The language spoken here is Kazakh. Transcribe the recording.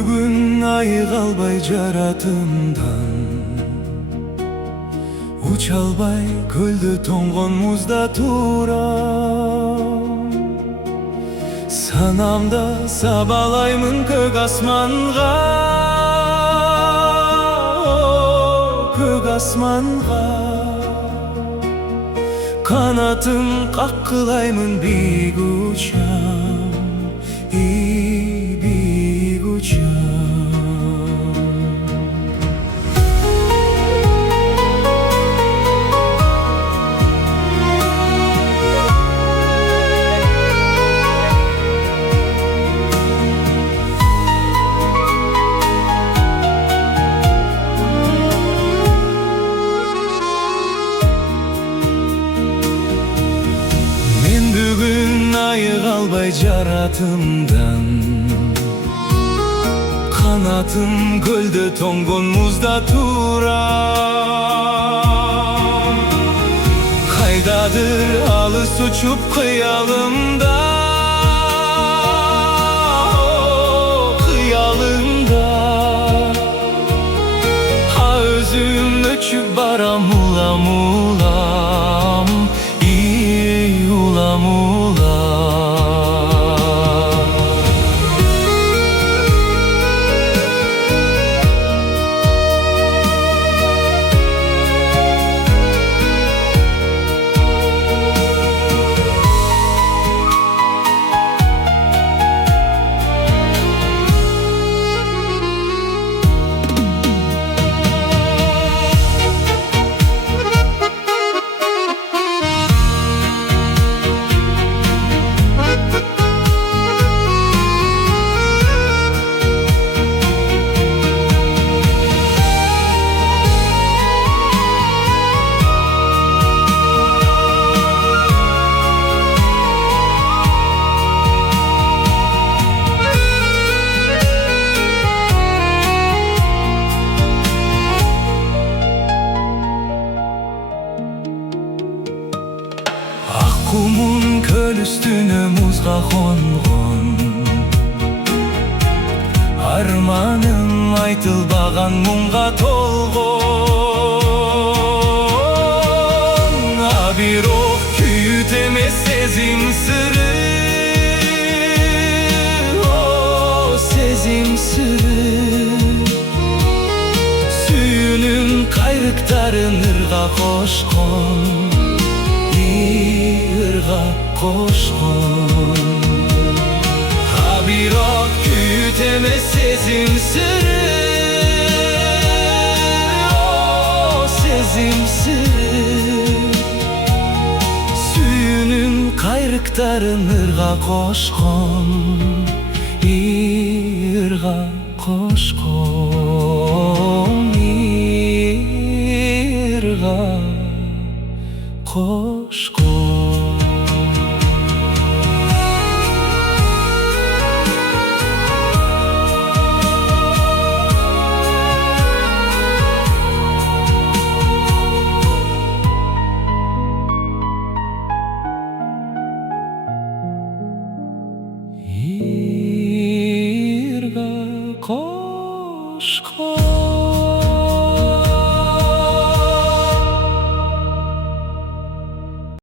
бүгін айыға албай жаратымдан, уча албай көлді тоңғон музда турам. Санамда сабалаймын көк асманға, көк асманға. Канатым қаққылаймын биік учам, биік учам. Бүгін айыға албай жаратымдан, канатым көлді тоңгон музда турам. Кайдадыр алыс учуп кыялымда, кыялымда. Өзүм өчүп барам улам улам, улам улам. Құмын көл үстіне мұзға қонған, арманым айтылбаған мұңға толған. Bir оқ күйіт емес сезім сыры, сезім сыры. Сүйінің қайрықтарын ырға қошқан, ырға қошқан. Bir oқ kүйіт емес сезім сыры, сезім сыры. Сүйінің қайрықтарын ырға қошқан, ырға қошқан, ырға қошқан. Irga koşko